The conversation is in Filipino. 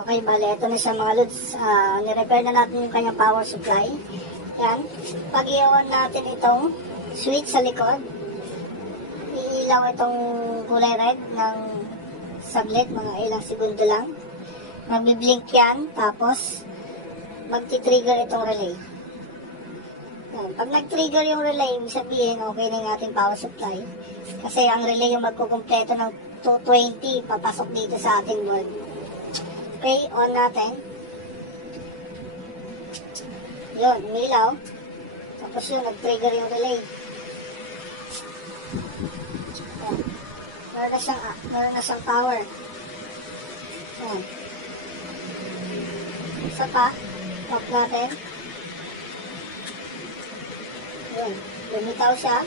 Okay, bale, ito na siya mga lods. Nirepair na natin yung kanyang power supply. Yan. Pag i-on natin itong switch sa likod, iilaw itong kulay red ng saglit, mga ilang segundo lang. Magbiblink yan, tapos magti-trigger itong relay. Yan. Pag nag-trigger yung relay, ibig sabihin okay na yung ating power supply. Kasi ang relay yung magkukumpleto ng 220 papasok dito sa ating board. Okay, on natin. Yun, umilaw. Tapos yun, nag-trigger yung relay. Yan. Meron na siyang power. Yan. Isa pa, off natin. Yun, lumitaw siya.